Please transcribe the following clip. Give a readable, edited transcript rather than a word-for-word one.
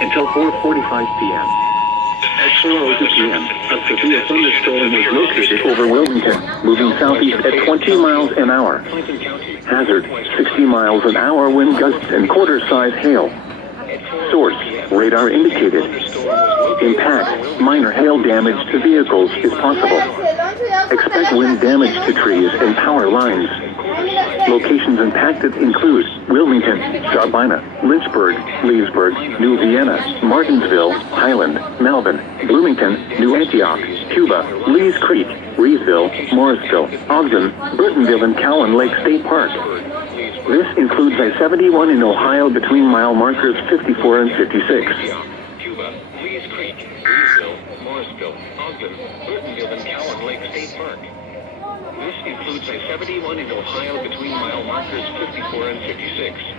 until 4:45 p.m. At 4:02 p.m., a severe thunderstorm was located over Wilmington, moving southeast at 20 miles an hour. Hazard, 60 miles an hour wind gusts and quarter-size hail. Source, radar indicated. Impact, minor hail damage to vehicles is possible. Expect wind damage to trees and power lines. Locations impacted include Wilmington, Sabina, Lynchburg, Leesburg, New Vienna, Martinsville, Highland, Melvin, Bloomington, New Antioch, Cuba, Lees Creek, Reevesville, Morrisville, Ogden, Burtonville, and Cowan Lake State Park. This includes I-71 in Ohio between mile markers 54 and 56. Cuba, Lees Creek, Reevesville, Morrisville, Ogden, Burtonville, and Cowan Lake State Park. This includes I-71 in Ohio between mile markers 54 and 56.